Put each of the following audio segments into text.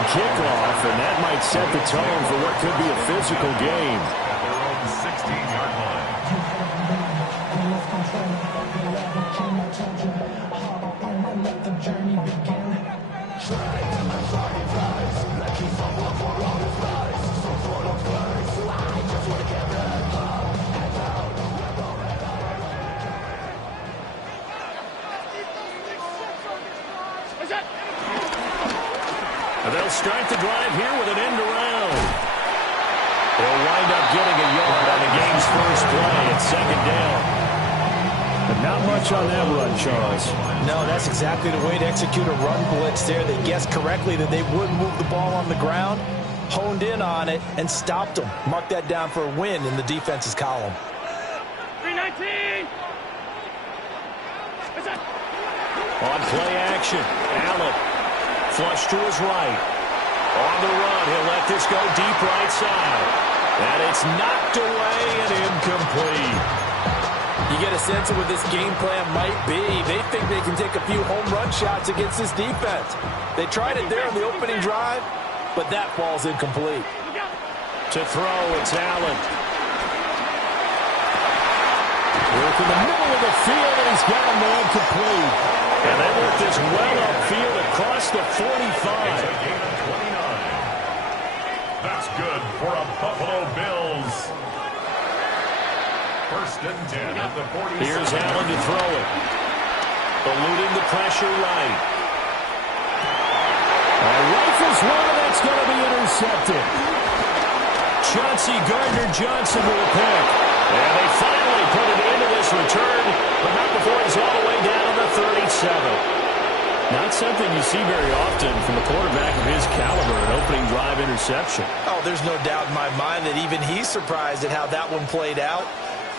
opening kickoff, and that might set the tone for what could be a physical game. At their own 16-yard line. They'll start the drive here with an end around. They'll wind up getting a yard on the game's first play at second down. But not much on that run, Charles. No, that's exactly the way to execute a run blitz there. They guessed correctly that they would move the ball on the ground, honed in on it, and stopped them. Mark that down for a win in the defense's column. 319! On play action, Allen. Flush to his right. On the run, he'll let this go deep right side. And it's knocked away and incomplete. You get a sense of what this game plan might be. They think they can take a few home run shots against this defense. They tried it there on the opening drive, but that falls incomplete. To throw, it's Allen. Work in the middle of the field, and he's got him there complete. And they work this well upfield across the 45. It's a gain of 29. That's good for a Buffalo Bills. First and 10 at the 47. Here's Allen to throw it. Eluding the pressure right. Rifles one, and that's going to be intercepted. Chauncey Gardner-Johnson with a pick. And they finally put it into this return, but not before he's all the way down to the 37. Not something you see very often from a quarterback of his caliber, an opening drive interception. Oh, there's no doubt in my mind that even he's surprised at how that one played out.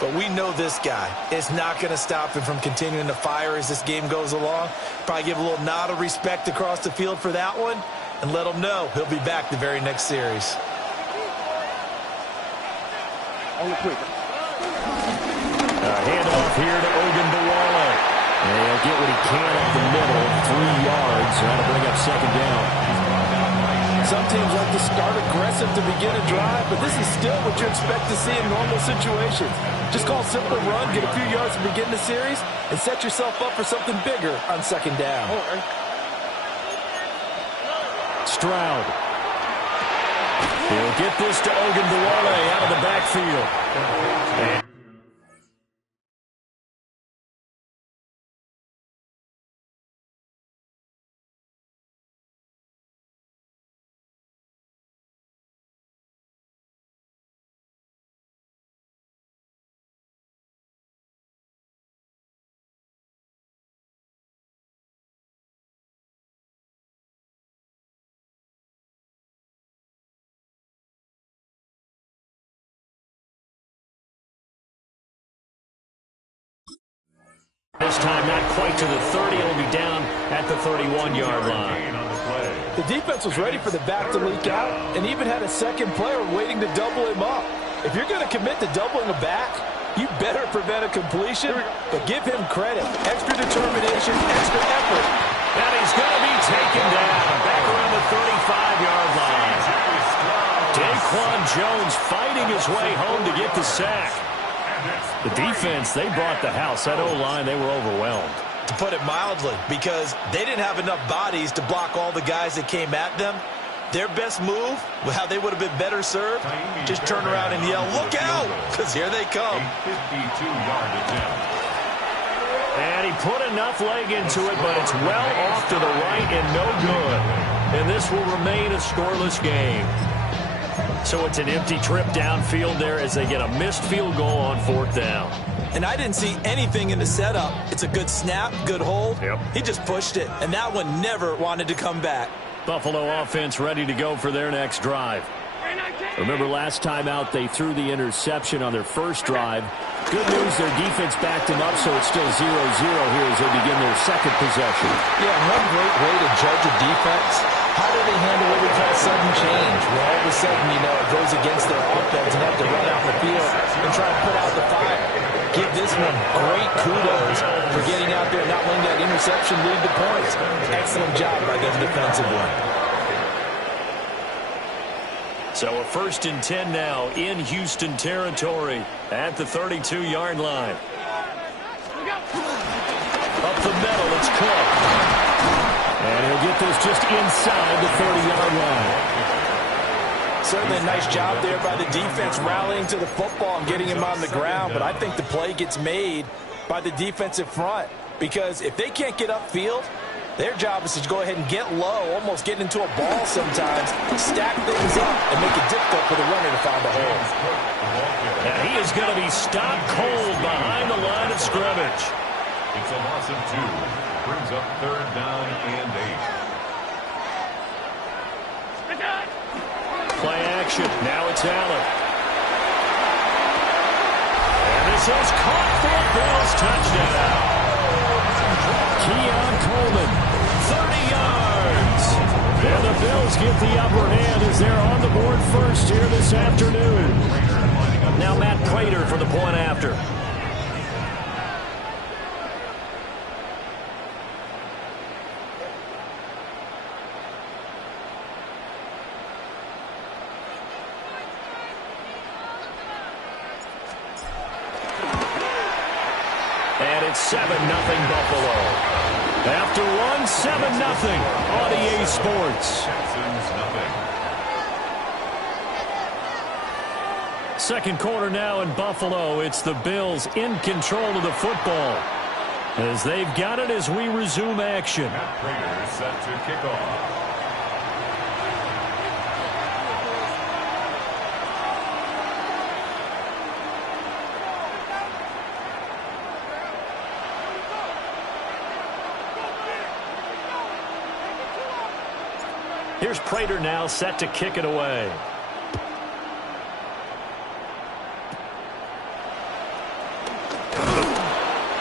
But we know this guy is not going to stop him from continuing to fire as this game goes along. Probably give a little nod of respect across the field for that one and let him know he'll be back the very next series. Handoff here to Ogunbowale. And he'll get what he can up the middle, 3 yards. That'll bring up second down. Some teams like to start aggressive to begin a drive, but this is still what you expect to see in normal situations. Just call a simple run, get a few yards to begin the series, and set yourself up for something bigger on second down. Stroud. He'll get this to Ogunbowale out of the backfield. And this time not quite to the 30. It'll be down at the 31-yard line. The defense was ready for the back to leak out and even had a second player waiting to double him up. If you're going to commit to doubling a back, you better prevent a completion, but give him credit. Extra determination, extra effort. And he's going to be taken down back around the 35-yard line. Daquan Jones fighting his way home to get the sack. The defense, they brought the house. That O-line, they were overwhelmed. To put it mildly, because they didn't have enough bodies to block all the guys that came at them. Their best move, how they would have been better served, just turn around and yell, "Look out!" because here they come. 52-yard attempt. And he put enough leg into it, but it's well off to the right and no good. And this will remain a scoreless game. So it's an empty trip downfield there as they get a missed field goal on 4th down. And I didn't see anything in the setup. It's a good snap, good hold. Yep. He just pushed it, and that one never wanted to come back. Buffalo offense ready to go for their next drive. Remember last time out they threw the interception on their first drive. Good news, their defense backed them up, so it's still 0-0 here as they begin their second possession. Yeah, one great way to judge a defense. How do they handle what we call sudden change? Where all of a sudden, it goes against their offense and have to run out the field and try to put out the fire. Give this one great kudos for getting out there and not letting that interception lead to points. Excellent job by them defensively. So a 1st and 10 now in Houston territory at the 32-yard line. Up the middle, it's Cook. And he'll get this just inside the 30-yard line. Certainly a nice job there by the defense rallying to the football and getting him on the ground. But I think the play gets made by the defensive front, because if they can't get upfield, their job is to go ahead and get low, almost get into a ball sometimes, stack things up, and make it difficult for the runner to find a hole. And he is going to be stopped cold behind the line of scrimmage. It's a loss of 2. Brings up 3rd down and 8. Play action. Now it's Allen. And this is caught for a Bills touchdown. Keon Coleman, 30 yards. And the Bills get the upper hand as they're on the board first here this afternoon. Now Matt Prater for the point after. And it's 7-0 Buffalo. After one, 7-0 on EA Sports. Second quarter now in Buffalo. It's the Bills in control of the football as they've got it as we resume action. Matt Prater set to kick off. Here's Prater now set to kick it away.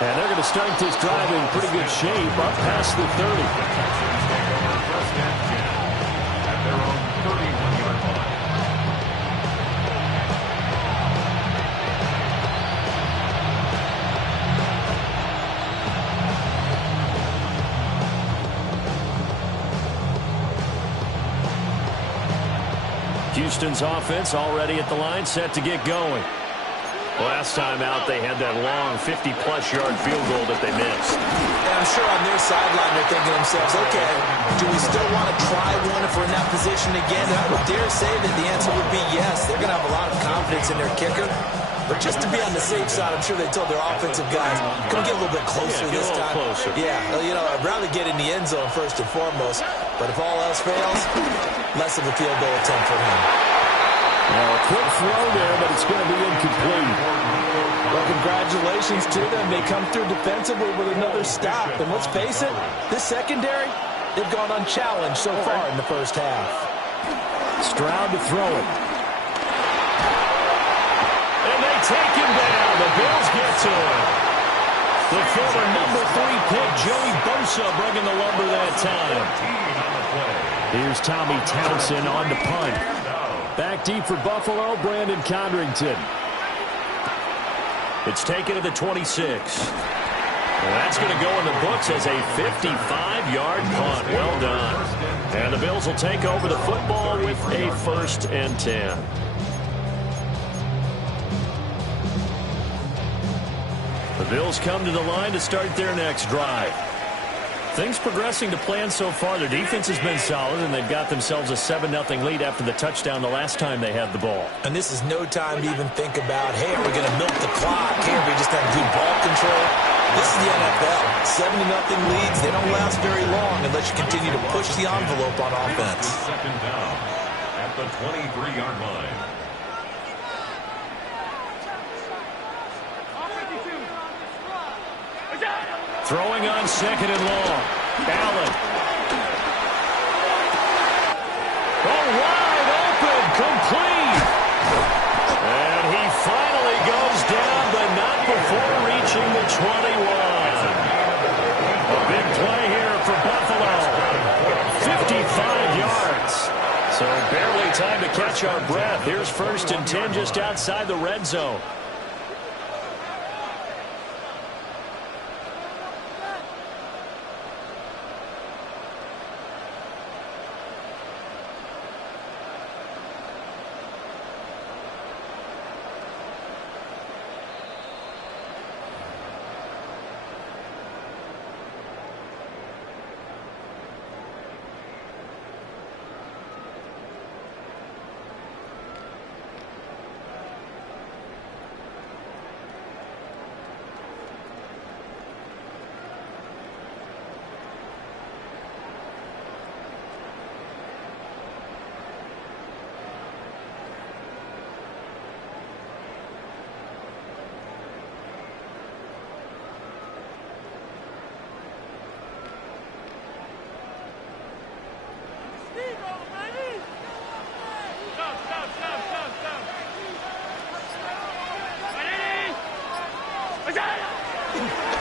And they're going to start this drive in pretty good shape up past the 30. At their own 31-yard line. Houston's offense already at the line, set to get going. Last time out, they had that long 50-plus yard field goal that they missed. And I'm sure on their sideline they're thinking to themselves, okay, do we still want to try one if we're in that position again? And I would dare say that the answer would be yes. They're going to have a lot of confidence in their kicker. But just to be on the safe side, I'm sure they told their offensive guys, come get a little bit closer this time. Closer. Yeah, you know, I'd rather get in the end zone first and foremost. But if all else fails, less of a field goal attempt for him. Now a quick throw there, but it's going to be incomplete. Well, congratulations to them. They come through defensively with another stop. And let's face it, this secondary, they've gone unchallenged so far in the first half. Stroud to throw it. And they take him down. The Bills get to him. The former number 3 pick, Joey Bosa, bringing the lumber that time. Here's Tommy Townsend on the punt. Back deep for Buffalo, Brandon Condrington. It's taken to the 26. Well, that's going to go in the books as a 55-yard punt. Well done. And the Bills will take over the football with a 1st and 10. The Bills come to the line to start their next drive. Things progressing to plan so far. Their defense has been solid, and they've got themselves a 7-0 lead after the touchdown the last time they had the ball. And this is no time to even think about, hey, are we going to milk the clock? Hey, are we just have good ball control? This is the NFL. 7-0 leads, they don't last very long unless you continue to push the envelope on offense. Second down at the 23-yard line. Throwing on 2nd and long. Allen. Oh, wide open, complete. And he finally goes down, but not before reaching the 21. A big play here for Buffalo. 55 yards. So barely time to catch our breath. Here's 1st and 10 just outside the red zone.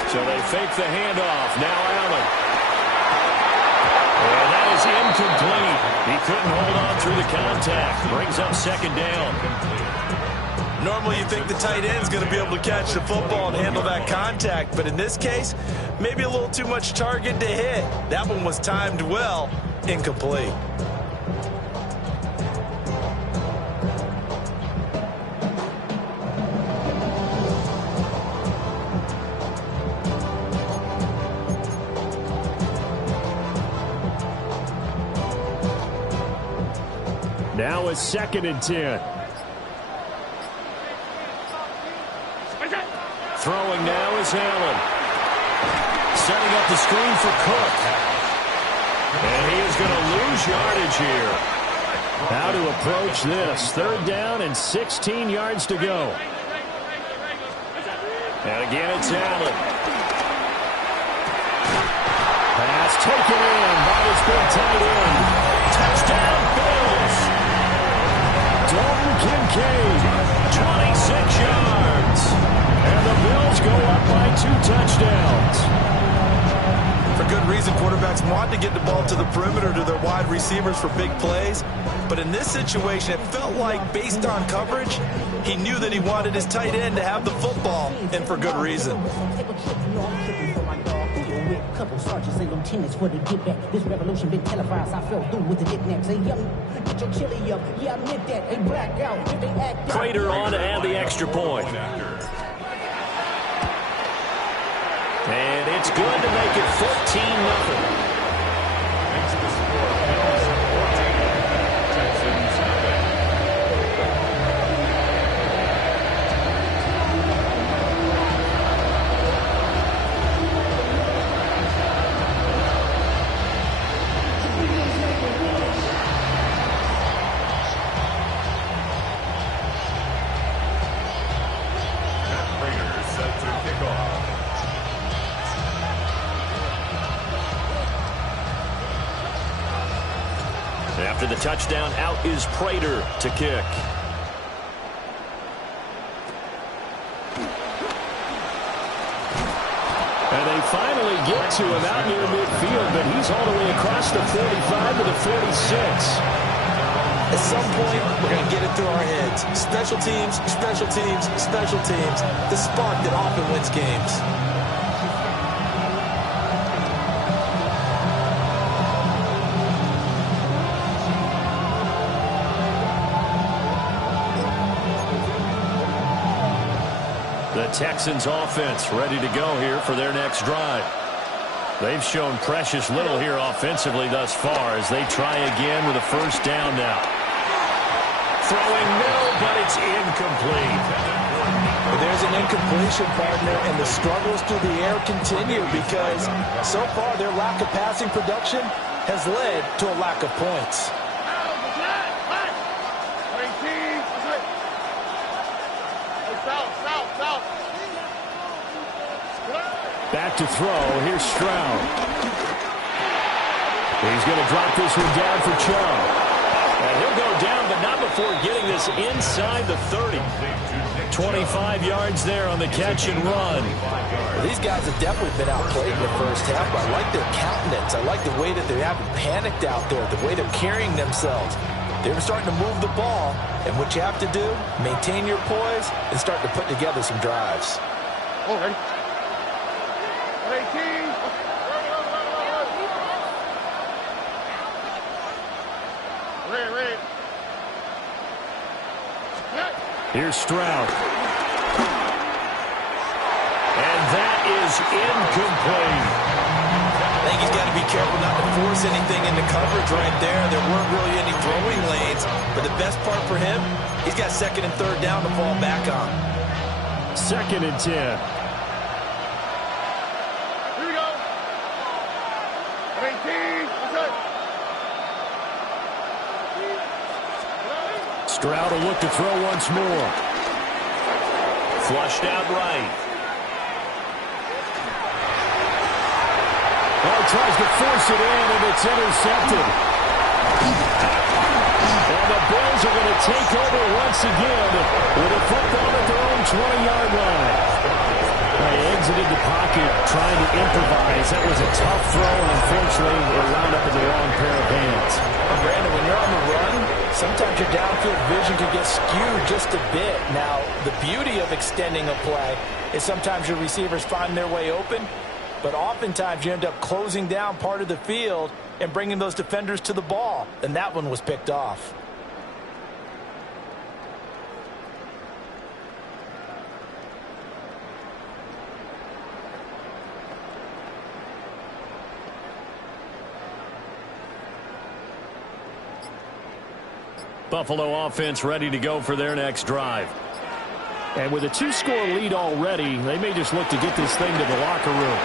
So they fake the handoff. Now Allen. And that is incomplete. He couldn't hold on through the contact. Brings up second down. Normally you think the tight end's going to be able to catch the football and handle that contact. But in this case, maybe a little too much target to hit. That one was timed well. Incomplete. Now it's 2nd and 10. Throwing now is Allen. Setting up the screen for Cook. And he is going to lose yardage here. How to approach this. 3rd down and 16 yards to go. And again it's Allen. Pass taken in by his big tight end. Touchdown Bills. Dalton Kincaid, 26 yards. And the Bills go up by 2 touchdowns. For good reason, quarterbacks want to get the ball to the perimeter to their wide receivers for big plays. But in this situation, it felt like, based on coverage, he knew that he wanted his tight end to have the football, and for good reason. Couple sergeants and lieutenants for the get back. This revolution been televised. I fell through with the knickknacks. Hey, young, get your chili up. Yeah, I admit that. Hey, black out. If they act Prater on to add the extra point. And it's good to make it 14-0. After the touchdown, out is Prater to kick. And they finally get to him out near midfield, but he's all the way across the 45 to the 46. At some point, we're going to get it through our heads. Special teams, special teams, special teams. The spark that often wins games. The Texans offense ready to go here for their next drive. They've shown precious little here offensively thus far as they try again with a first down now. Throwing middle, but it's incomplete. Well, there's an incompletion, partner, and the struggles through the air continue because so far their lack of passing production has led to a lack of points. Back to throw. Here's Stroud. He's going to drop this one down for Chubb. And he'll go down, but not before getting this inside the 30. 25 yards there on the catch and run. Well, these guys have definitely been outplayed in the first half, but I like their countenance. I like the way that they haven't panicked out there, the way they're carrying themselves. They're starting to move the ball, and what you have to do, maintain your poise and start to put together some drives. All right. 18. Red. Here's Stroud. And that is incomplete. I think he's got to be careful not to force anything into coverage right there. There weren't really any throwing lanes, but the best part for him, he's got 2nd and 3rd down to fall back on. 2nd and 10. Stroud will look to throw once more. Flushed out right. Oh, tries to force it in, and it's intercepted. And the Bills are going to take over once again with a football at their own 20-yard line. Eggs exited the pocket trying to improvise. That was a tough throw, and unfortunately, it wound up in the wrong pair of hands. Brandon, when you're on the run, sometimes your downfield vision can get skewed just a bit. Now, the beauty of extending a play is sometimes your receivers find their way open, but oftentimes you end up closing down part of the field and bringing those defenders to the ball, and that one was picked off. Buffalo offense ready to go for their next drive. And with a 2-score lead already, they may just look to get this thing to the locker room.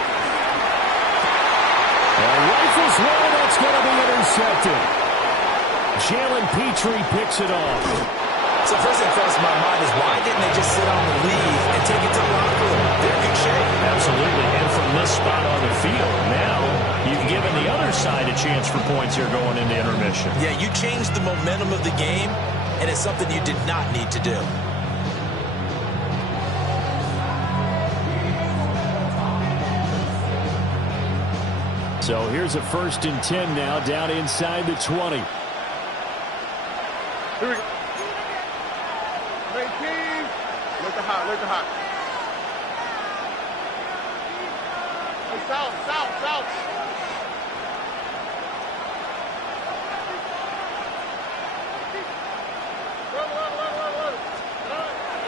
And rifles one, that's going to be intercepted. Jalen Petrie picks it off. So first thing crosses my mind is why didn't they just sit on the lead and take it to the locker room? They're in good shape. Absolutely. And from this spot on the field, now you've given the other side a chance for points here going into intermission. Yeah, you changed the momentum of the game, and it's something you did not need to do. So here's a 1st and 10 now, down inside the 20. Here we go. 19. Look at hot, look at hot. Hey, south, south, south.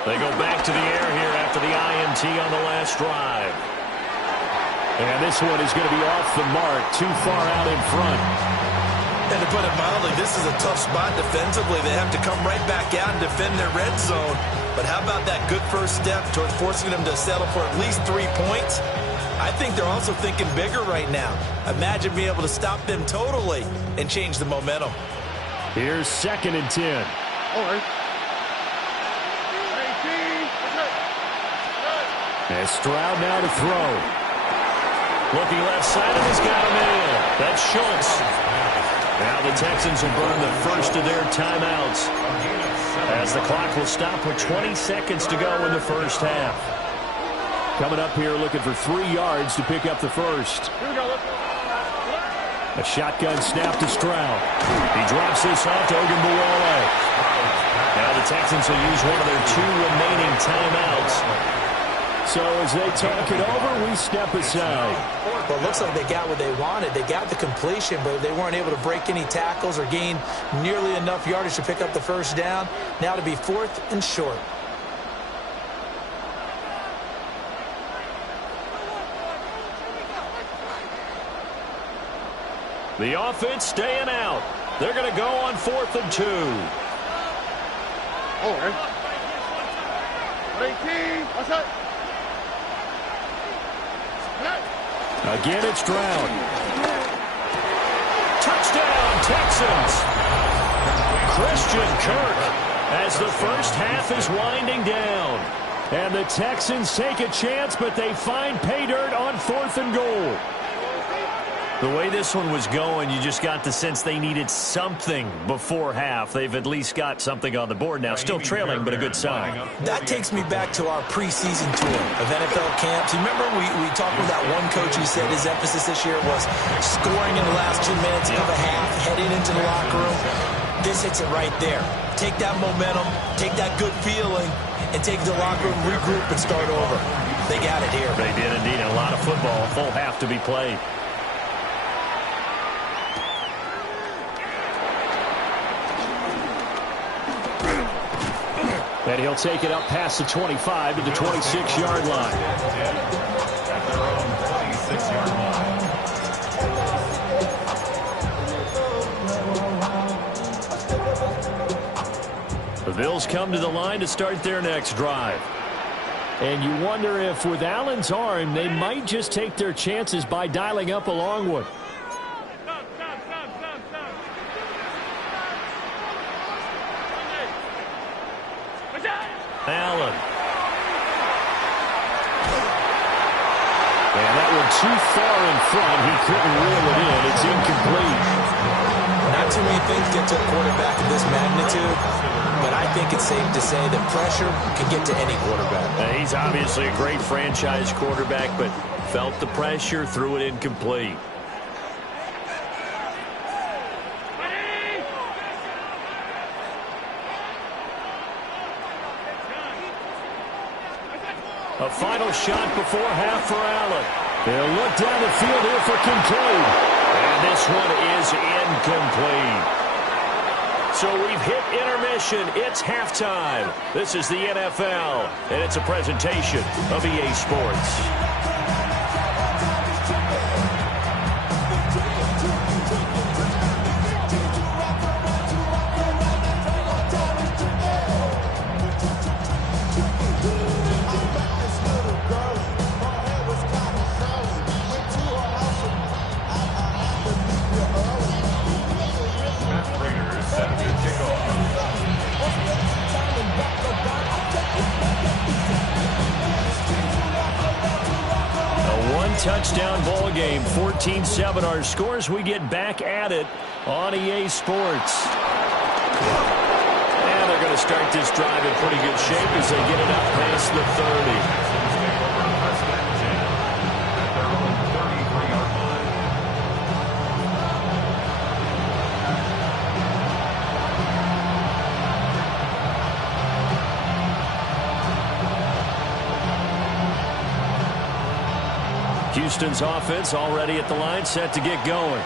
They go back to the air here after the INT on the last drive. And this one is going to be off the mark, too far out in front. And to put it mildly, this is a tough spot defensively. They have to come right back out and defend their red zone. But how about that good first step towards forcing them to settle for at least 3 points? I think they're also thinking bigger right now. Imagine being able to stop them totally and change the momentum. Here's 2nd and 10. All right. 18. And Stroud now to throw. Looking left side, and he's got him in. That's Schultz. Now the Texans will burn the first of their timeouts as the clock will stop with 20 seconds to go in the first half. Coming up here looking for 3 yards to pick up the first. Here we go. A shotgun snap to Stroud. He drops this off to Ogunbowale. Now the Texans will use one of their 2 remaining timeouts. So as they talk it over, we step aside. Well, it looks like they got what they wanted. They got the completion, but they weren't able to break any tackles or gain nearly enough yardage to pick up the first down. Now to be 4th and short. The offense staying out. They're going to go on 4th and 2. All right. 18. What's that? Again, it's Stroud. Touchdown, Texans. Christian Kirk as the first half is winding down. And the Texans take a chance, but they find pay dirt on 4th and goal. The way this one was going, you just got the sense they needed something before half. They've at least got something on the board now. Still trailing, but a good sign. That takes me back to our preseason tour of NFL camps. You remember we talked with that one coach who said his emphasis this year was scoring in the last 2 minutes of a half, heading into the locker room. This hits it right there. Take that momentum, take that good feeling, and take the locker room, regroup, and start over. They got it here. They did indeed. A lot of football, a full half to be played. And he'll take it up past the 25 to the 26-yard line. At their own 26-yard line. The Bills come to the line to start their next drive. And you wonder if with Allen's arm, they might just take their chances by dialing up a long one. Allen. And that one too far in front. He couldn't reel it in. It's incomplete. Not too many things get to a quarterback of this magnitude but I think it's safe to say that pressure can get to any quarterback. He's obviously a great franchise quarterback, but felt the pressure, threw it incomplete. A final shot before half for Allen. They'll look down the field here for Kincaid. And this one is incomplete. So we've hit intermission. It's halftime. This is the NFL, and it's a presentation of EA Sports. Touchdown ball game, 14-7 our scores. We get back at it on EA Sports. And they're going to start this drive in pretty good shape as they get it up past the 30. Houston's offense already at the line, set to get going.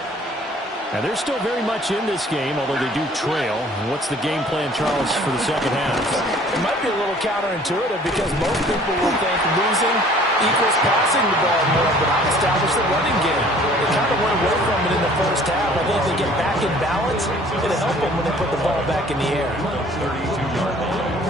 And they're still very much in this game, although they do trail. What's the game plan, Charles, for the second half? It might be a little counterintuitive because most people will think losing equals passing the ball more, but I've established the running game. They kind of went away from it in the first half. I think if they get back in balance, it'll help them when they put the ball back in the air. 32-yard line.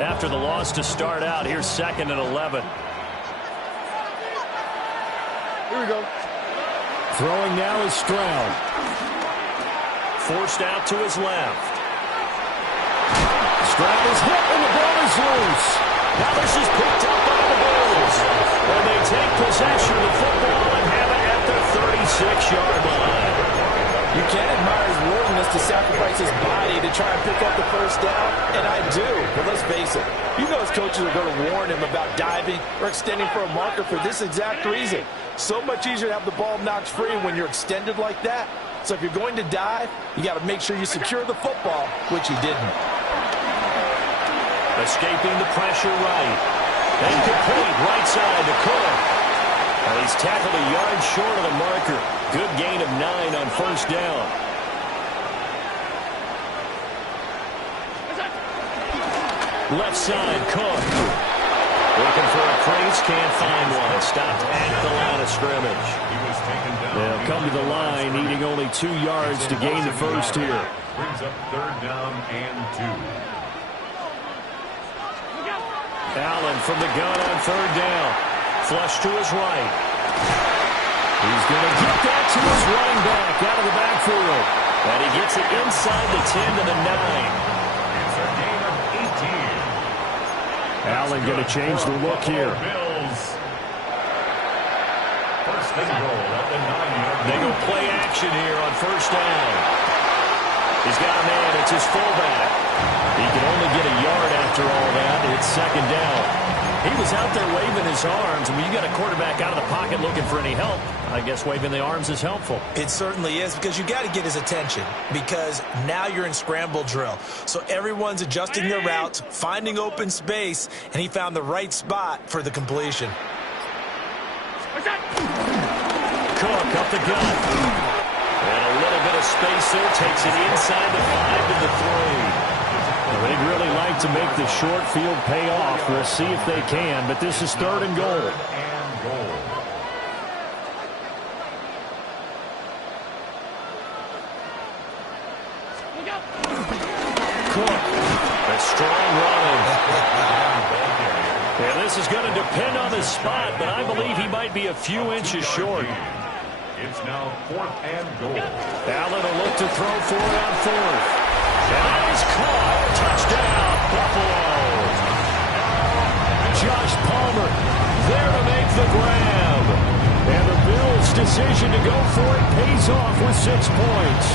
After the loss to start out, here's 2nd and 11. Here we go. Throwing now is Stroud. Forced out to his left. Stroud is hit and the ball is loose. Now this is picked up by the Bills. And they take possession of the football and have it at the 36-yard line. You can't admire his willingness to sacrifice his body to try and pick up the first down, and I do. But let's face it, you know his coaches are going to warn him about diving or extending for a marker for this exact reason. So much easier to have the ball knocked free when you're extended like that. So if you're going to dive, you got to make sure you secure the football, which he didn't. Escaping the pressure right. Incomplete right side to Cook. And he's tackled a yard short of the marker. Good gain of 9 on first down. Left side, Cook. Looking for a crease, can't find one. Stopped at the line of scrimmage. He was taken down. They'll come to the line, needing only 2 yards to gain the first here. Brings up 3rd down and 2. Allen from the gun on 3rd down. Flush to his right. He's going to get that to his running back out of the backfield. And he gets it inside the 10 to the 9. It's a gain of 18. Allen going to change the look here. Bills. First and goal at the 9-yard line. They go play action here on first down. He's got a man. It's his fullback. He can only get a yard after all that. It's 2nd down. He was out there waving his arms. When you got a quarterback out of the pocket looking for any help, I guess waving the arms is helpful. It certainly is, because you got to get his attention, because now you're in scramble drill. So everyone's adjusting their routes, finding open space, and he found the right spot for the completion. Cook up the gut. And a little bit of space there. Takes it inside the 5 to the 3. Well, they'd really like to make the short field pay off. We'll see if they can, but this is 3rd and goal. Cook, a strong running. Yeah, this is going to depend on the spot, but I believe he might be a few inches short. It's now 4th and goal. Allen will look to throw for it on 4th. And that is caught. Touchdown, Buffalo. Josh Palmer there to make the grab. And the Bills' decision to go for it pays off with 6 points.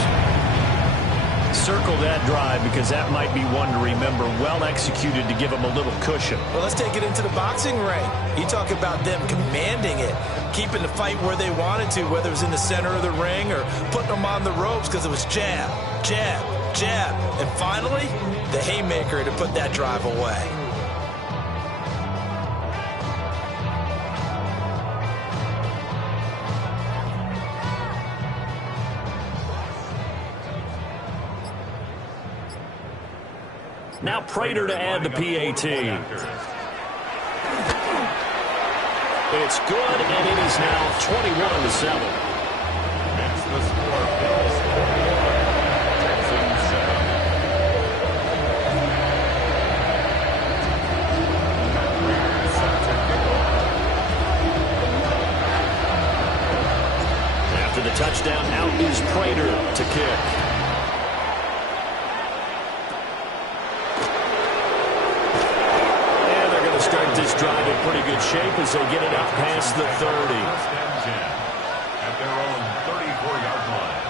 Circle that drive because that might be one to remember. Well executed to give them a little cushion. Well, let's take it into the boxing ring. You talk about them commanding it, keeping the fight where they wanted to, whether it was in the center of the ring or putting them on the ropes because it was jab, jab, jab. And finally, the haymaker to put that drive away. Now Prater to add the PAT. It's good, and it is now 21-7. It's the score. Bills 41, Texans 7. After the touchdown, out is Prater to kick. Start this drive in pretty good shape as they get it up past the 30. First and 10 at their own 34-yard line.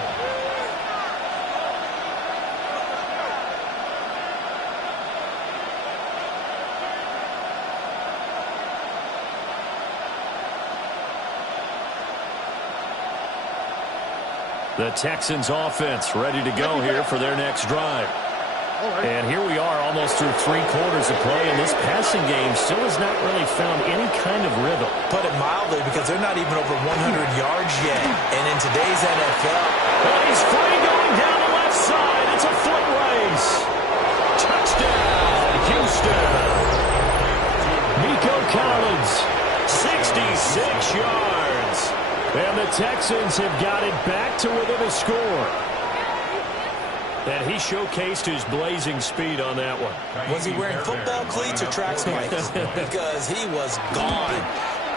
The Texans offense ready to go here for their next drive. And here we are almost through 3 quarters of play, and this passing game still has not really found any kind of rhythm. Put it mildly, because they're not even over 100 yards yet. And in today's NFL, well, he's free going down the left side. It's a foot race. Touchdown, Houston. Nico Collins, 66 yards. And the Texans have got it back to within a score. And he showcased his blazing speed on that one. Was he wearing football cleats or track spikes? Because he was gone.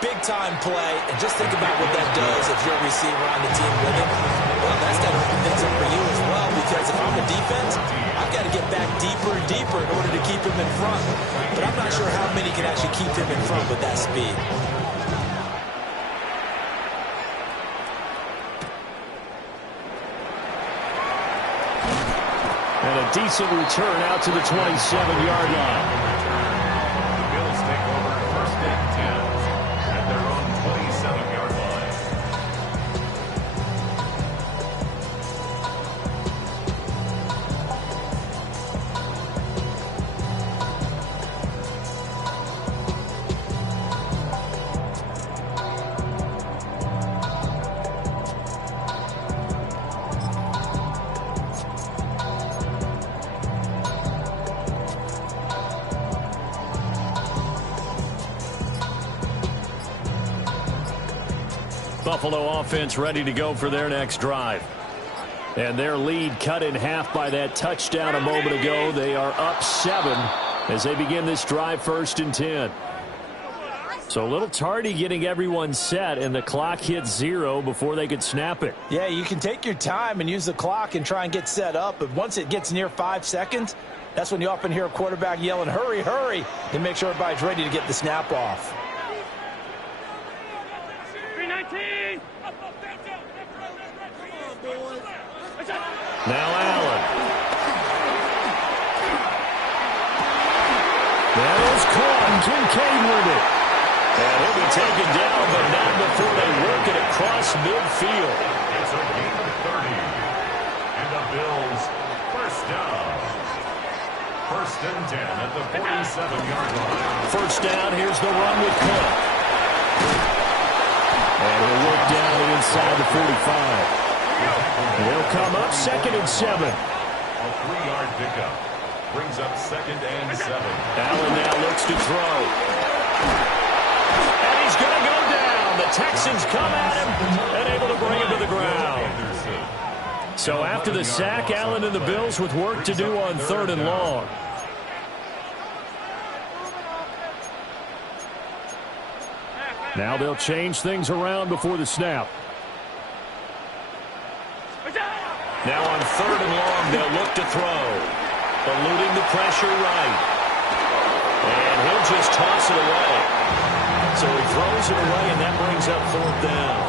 Big-time play. And just think about what that does if you're a receiver on the team with him. Well, that's got to open things up for you as well, because if I'm a defense, I've got to get back deeper and deeper in order to keep him in front. But I'm not sure how many can actually keep him in front with that speed. And a decent return out to the 27-yard line. The Bills take over first and 10 at their own 27-yard line. Buffalo offense ready to go for their next drive. And their lead cut in half by that touchdown a moment ago. They are up 7 as they begin this drive, 1st and 10. So a little tardy getting everyone set, and the clock hit 0 before they could snap it. Yeah, you can take your time and use the clock and try and get set up, but once it gets near 5 seconds, that's when you often hear a quarterback yelling, hurry, hurry, to make sure everybody's ready to get the snap off. 319! Now Allen. That is caught. Kincaid with it. And he'll be taken down, but not before they work it across midfield. It's a gain of 30. And the Bills first down. 1st and 10 at the 47-yard line. First down, here's the run with Cook. And he'll work down inside the 45. They'll come up 2nd and 7. A 3-yard pickup brings up 2nd and 7. Allen now looks to throw. And he's going to go down. The Texans come at him and able to bring him to the ground. So after the sack, Allen and the Bills with work to do on 3rd and long. Now they'll change things around before the snap. Now on 3rd and long, they'll look to throw. Eluding the pressure right. And he'll just toss it away. So he throws it away, and that brings up 4th down.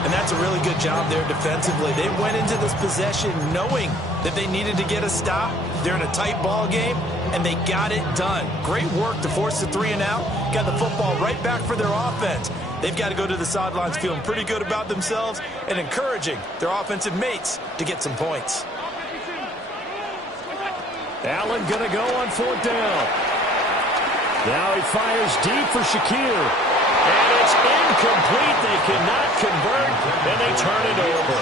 And that's a really good job there defensively. They went into this possession knowing that they needed to get a stop. They're in a tight ball game, and they got it done. Great work to force the 3 and out. Got the football right back for their offense. They've got to go to the sidelines feeling pretty good about themselves and encouraging their offensive mates to get some points. Allen going to go on 4th down. Now he fires deep for Shakir. And it's incomplete. They cannot convert, and they turn it over.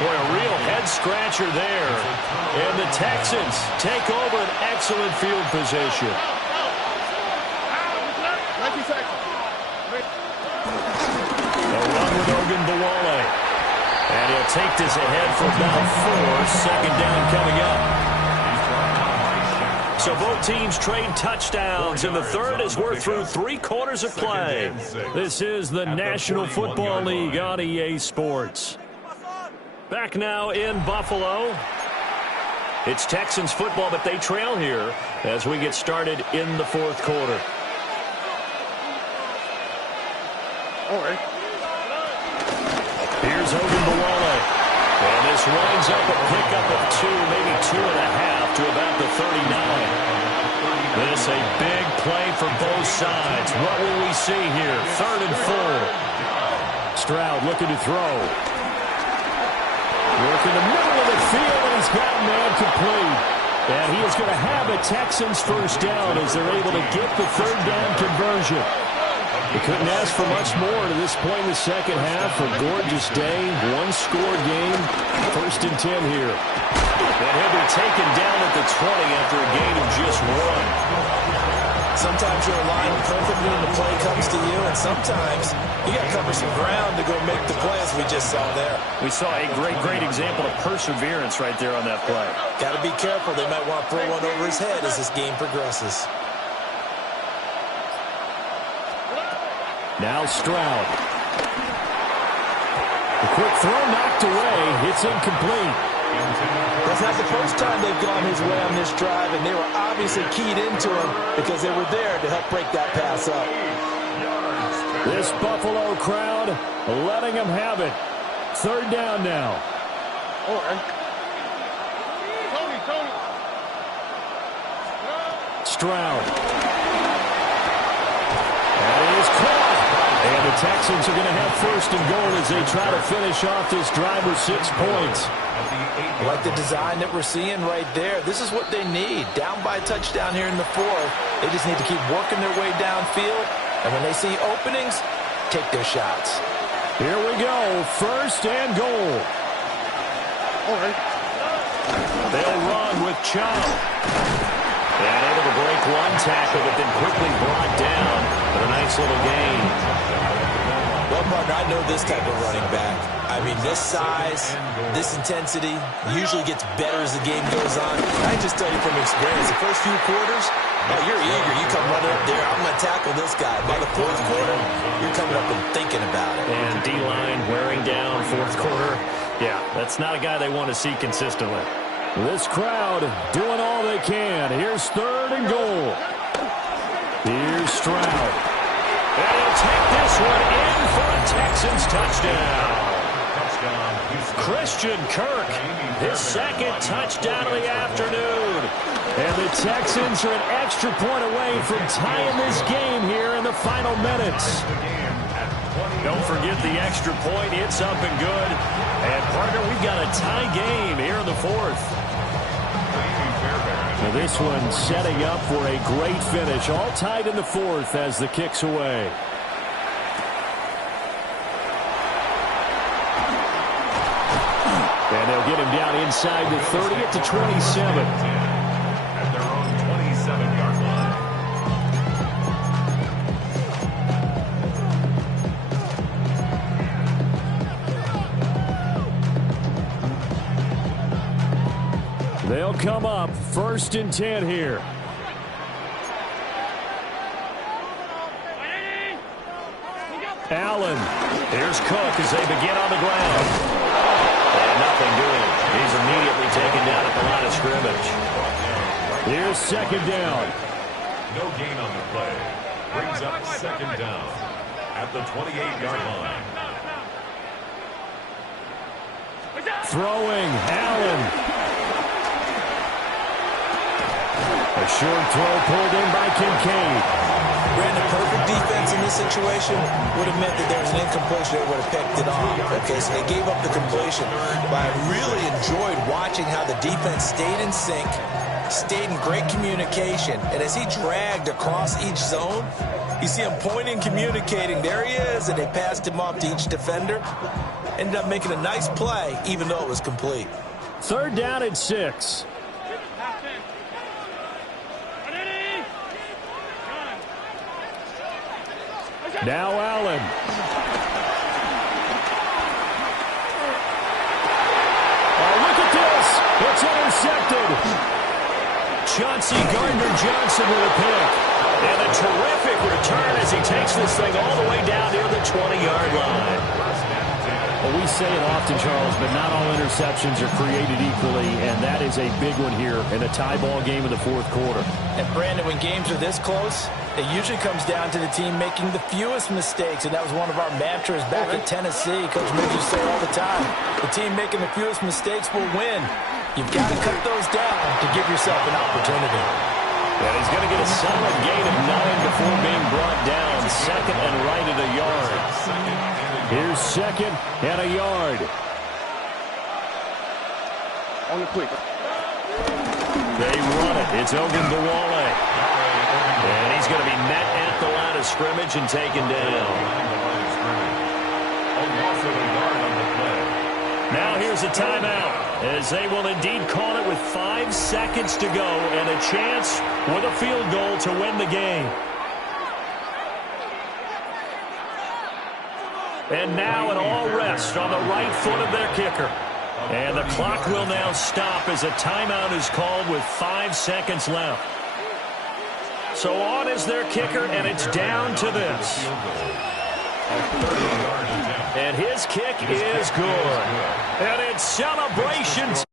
Boy, a real head-scratcher there. And the Texans take over an excellent field position. They'll run with Ogunbowale. And he'll take this ahead for about 4. 2nd down coming up. So both teams trade touchdowns, and the third as we're through 3 quarters of play. This is the National Football League on EA Sports. Back now in Buffalo. It's Texans football, but they trail here as we get started in the 4th quarter. All right. Here's Ogunbowale. And this winds up a pickup of 2, maybe 2.5 to about the 39. This a big play for both sides. What will we see here? 3rd and 4. Stroud looking to throw. Work in the middle of the field, and he's got man complete. And he is going to have a Texans first down as they're able to get the 3rd down conversion. They couldn't ask for much more to this point in the second half. A gorgeous day, 1-score game, 1st and 10 here. And he'll be taken down at the 20 after a gain of just 1. Sometimes you're aligned perfectly when the play comes to you, and sometimes you got to cover some ground to go make the play, as we just saw there. We saw a great example of perseverance right there on that play. Got to be careful. They might want to throw one over his head as this game progresses. Now Stroud. The quick throw knocked away. It's incomplete. That's not the first time they've gone his way on this drive, and they were obviously keyed into him because they were there to help break that pass up. This Buffalo crowd letting them have it. 3rd down now. All right. Tony. Stroud. And it is caught. And the Texans are going to have 1st and goal as they try to finish off this drive with 6 points. I like the design that we're seeing right there. This is what they need. Down by a touchdown here in the 4th. They just need to keep working their way downfield. And when they see openings, take their shots. Here we go. 1st and goal. All right. They'll run with Chubb. And able to break 1 tackle, but then quickly brought down with a nice little gain. Well, partner, I know this type of running back. I mean, this size, this intensity usually gets better as the game goes on. I just tell you from experience, the first few quarters, oh, you're eager. You come running up there, I'm going to tackle this guy. By the 4th quarter, you're coming up and thinking about it. And D-line wearing down 4th quarter. Yeah, that's not a guy they want to see consistently. This crowd doing all they can. Here's 3rd and goal. Here's Stroud. And he'll take this one in for a Texans touchdown. Christian Kirk, his 2nd touchdown of the afternoon. And the Texans are an extra point away from tying this game here in the final minutes. Don't forget the extra point. It's up and good. And, partner, we've got a tie game here in the 4th. Now this one setting up for a great finish. All tied in the 4th as the kick's away. And they'll get him down inside the 30 at the 27. At their own 27-yard line. They'll come up 1st and 10 here. Allen. Here's Cook as they begin on the ground. And nothing doing. He's immediately taken down at the line of scrimmage. Here's 2nd down. No gain on the play. Brings up second down at the 28-yard line. Throwing, Allen. A short throw pulled in by Kincaid. Brandon, perfect defense in this situation would have meant that there was an incompletion. They would have picked it off. Okay, so they gave up the completion. But I really enjoyed watching how the defense stayed in sync, stayed in great communication. And as he dragged across each zone, you see him pointing, communicating. There he is, and they passed him off to each defender. Ended up making a nice play, even though it was complete. 3rd down and 6. Now Allen. Oh, look at this. It's intercepted. Chauncey Gardner-Johnson with a pick. And a terrific return as he takes this thing all the way down near the 20-yard line. Well, we say it often, Charles, but not all interceptions are created equally, and that is a big one here in a tie ball game in the 4th quarter. And, Brandon, when games are this close, it usually comes down to the team making the fewest mistakes, and that was one of our mantras back in Tennessee. Coach Midge used to say all the time, the team making the fewest mistakes will win. You've got to cut those down to give yourself an opportunity. And he's going to get a solid gain of 9 before being brought down. 2nd and right at a yard. Here's 2nd and a yard. On the quick. They run it. It's Ogunbowale. And he's going to be met at the line of scrimmage and taken down. Now here's a timeout, as they will indeed call it with 5 seconds to go and a chance with a field goal to win the game. And now an all rest on the right foot of their kicker. And the clock will now stop as a timeout is called with 5 seconds left. So on is their kicker, and it's down to this. And his kick is good. And it's celebrations.